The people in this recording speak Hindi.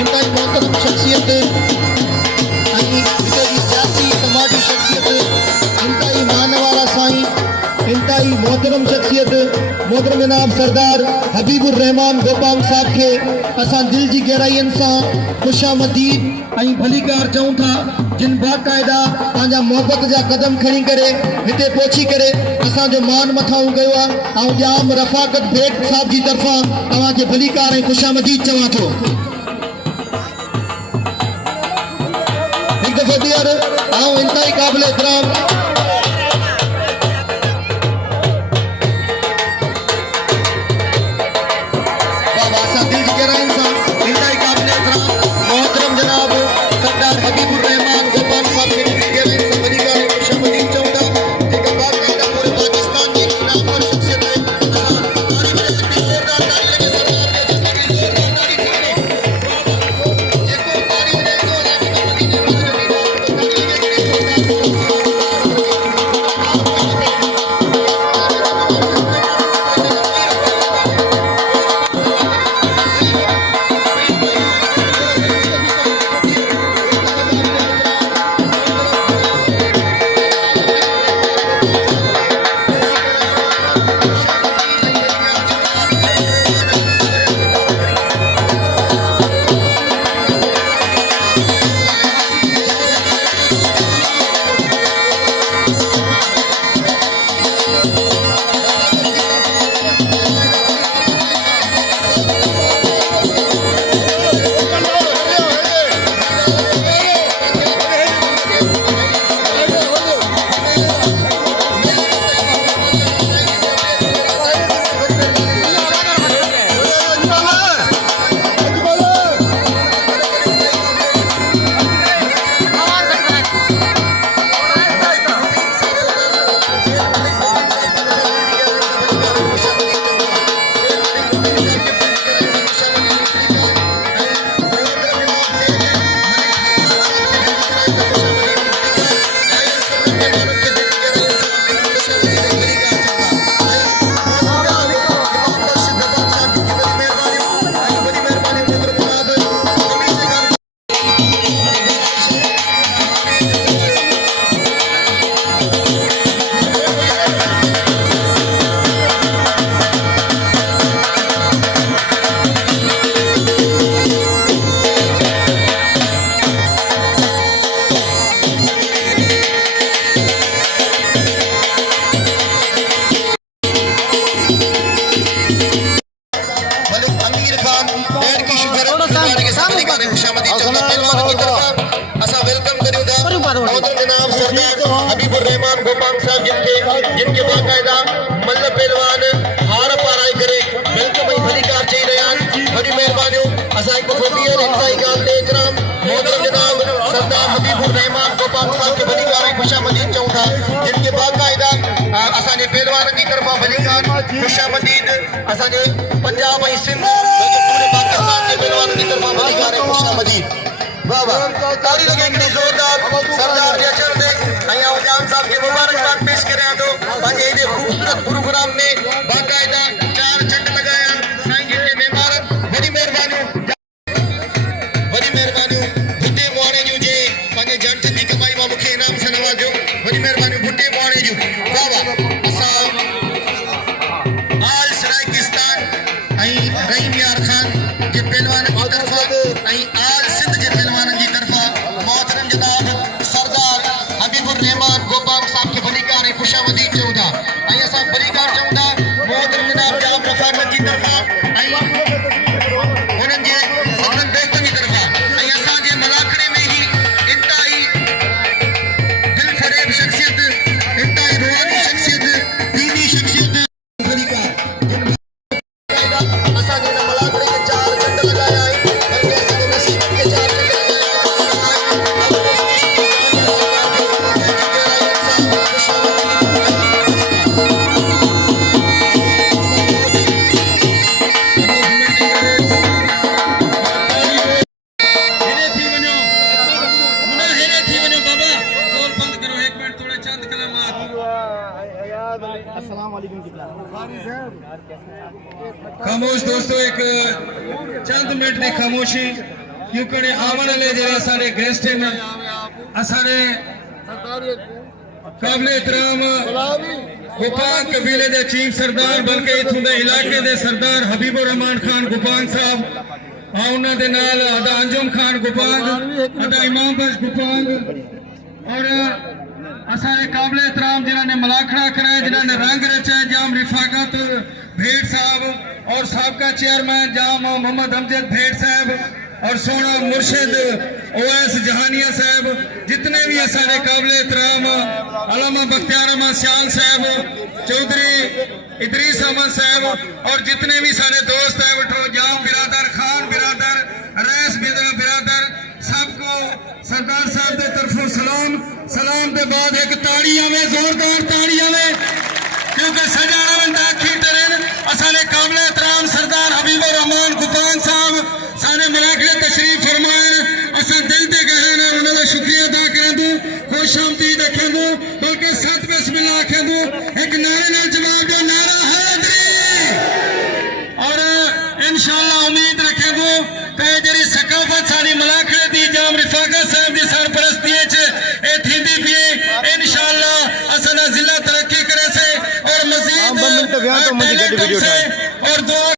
इंतहाई मोहतरम शख्सियत सियासी समाजी शख्सियत इंतहाई मानवाला साईं इंतहाई मोहतरम शख्सियत मोहतरम जनाब सरदार हबीबुर रहमान गोपांग साहब के असां दिल की गहराइन से खुशामदीद भलीकार चऊं था जिन बाकायदा पंहिंजा मोहब्बत जा कदम खणी करे हिते पहुची करे असांजो मान मथाऊं कयो आहे ऐं जाम रफ़ाकत बेग साहब की तरफा तव्हांखे भलीकार ऐं खुशामदीद चवां थो। हिकु दफ़ो ॿीहर ऐं इंतहाई क़ाबिल एतिराम हबीबुर रहमान गोपांग साहब जिनके बाकायदा मल्ल पहलवान हार पाराई करे वेलकम भलीकार चई रहा बड़ी मेहरबानी असा एक फोबियर इंतहाई क़ाबिल एहतराम मोहतरम जनाब सरदार हबीबुर रहमान गोपांग साहब के भलीकार खुशामदीद चऊं था जिनके बाकायदा असांजे पहलवान की तरफा भलीकार खुशामदीद असांजे पंजाब ऐं सिंध पूरे पाकिस्तान के पहलवान की तरफा भलीकार खुशामदीद। वाह वाह ताली लगे हिकिड़ी ज़ोरदार सरदार जे अचण ते ऐं जान साहब के मुबारकबाद पेश करियां थो पंहिंजे हेॾे ख़ूबसूरत प्रोग्राम में बाकायदा 4 चंड लगाया साईं जिन जे महिमान वॾी महिरबानियूं बुटे मोहाणे जूं जे पंहिंजे जंटनि जी कमाई मां मूंखे इनाम सां नवाज़ियो वॾी महिरबानियूं बुटे मोहाणे जूं। वाह वाह असां आल सराइकिस्तान ऐं रहीम यार खान जे पहलवान जी तरफ़ा ऐं आल सिंध जे पहलवाननि जी तरफ़ा मोहतरम जनाब सरदार हबीबुर रहमान गोपांग साहब के भलीकार ऐं खुशामदीद चऊं था ऐं असां भलीकार चऊं था मोहतरम जनाब जाम रफ़ाकत जी तरफ़ा ऐं उन्हनि जे सभिनीनि दोस्तनि जी तरफ़ा ऐं असांजे मलाखड़े में ही इंतहाई दिलफरेब शख्सियत इंतहाई रोहनी शख्सियत दीनी शख्सियत भलीकार असांजे हिन मलाखड़े के 4 चंड लगाया आहिनि बल्कि असांजे नसीब के 4 चंड खामोश दोस्तों एक चंद मिनट की खामोशी। क्योंकि आवन वाले जेडे सारे गेस्ट हैं असारे काबिल एहतराम गुपांग कबीले दे चीफ सरदार बल्कि इथों दे इलाके दे सरदार हबीबुर रहमान खान गुपांग साहब उन्हां दे नाल अदा अंजुम खान गुपांग अदा इमाम बख्श गुपांग और असारे काबिल एहतराम जिन्होंने मलाखड़ा कराया जिन्होंने रंग रचा जाम रिफाकत भेड़ साहब और साबका चेयरमैन जाम मोहम्मद अमजद भेड़ साहब और सोना मुर्शिद ओएस जहानिया साहब जितने भी असारे काबिल एहतराम अल्लामा बख्तियार अहमद सियाल साहब चौधरी इदरीस अहमद साहब और जितने भी सारे दोस्त हैं जाम बिरादर खान बिरादर रैस बिरादर सबको सरदार साहब के तरफों सलाम के बाद एक ताड़ियां में जोरदार ताड़ियां में क्योंकि सजाना बंदा आखिर तरह असारे काबिल एहतराम सरदार हबीबुर रहमान गुपांग साहब सारे मलाखड़े तशरीफ फरमाए असा दिल के गहरे ने उन्होंने शुक्रिया अदा कर दूं खुश आमदीद आखे दूं बल्कि सत बिस्मिल्लाह आखे दूं एक नारे ने जवाब दो नारा हैदरी और इंशाअल्लाह उम्मीद रखे दूं कि जी सकाफत सारी मलाखड़े दी जाम रिफाकत साहब की सरपरस्ती थी भी इंशाअल्लाह असा जिला तरक्की करे से और मजीद और